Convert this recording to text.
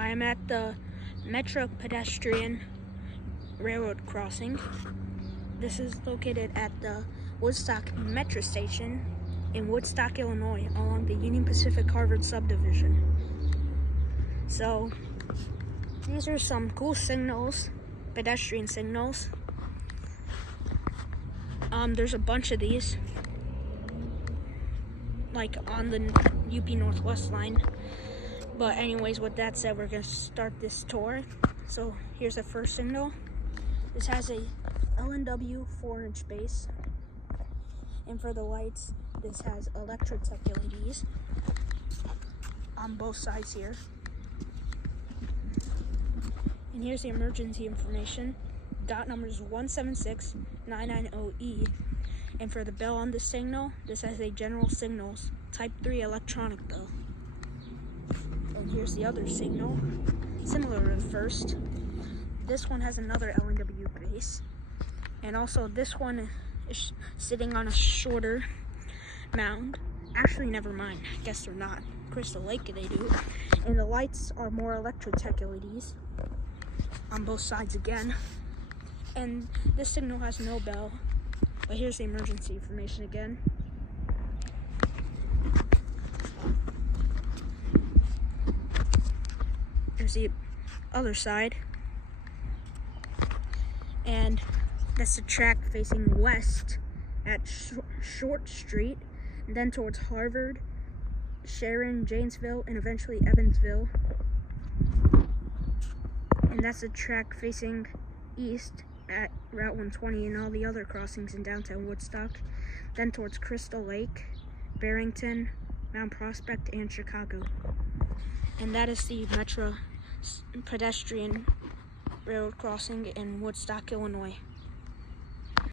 I am at the Metro Pedestrian railroad crossing. This is located at the Woodstock Metro Station in Woodstock, Illinois, along the Union Pacific Harvard subdivision. So these are some cool signals, pedestrian signals. There's a bunch of these, like on the UP Northwest line. But anyways, with that said, we're gonna start this tour. So here's the first signal. This has a L&W 4-inch base. And for the lights, this has Electro-tech LEDs on both sides here. And here's the emergency information. Dot number is 176990E. And for the bell on this signal, this has a general signals type 3 electronic bell. And here's the other signal, similar to the first. This one has another L&W base. And also this one is sitting on a shorter mound. Actually, never mind. I guess they're not. Crystal Lake they do. And the lights are more Electro-tech LEDs on both sides again. And this signal has no bell. But here's the emergency information again. Here's the other side. And that's the track facing west at Short Street, and then towards Harvard, Sharon, Janesville, and eventually Evansville. And that's the track facing east at Route 120 and all the other crossings in downtown Woodstock, then towards Crystal Lake, Barrington, Mount Prospect, and Chicago. And that is the Metro Pedestrian Railroad crossing in Woodstock, Illinois.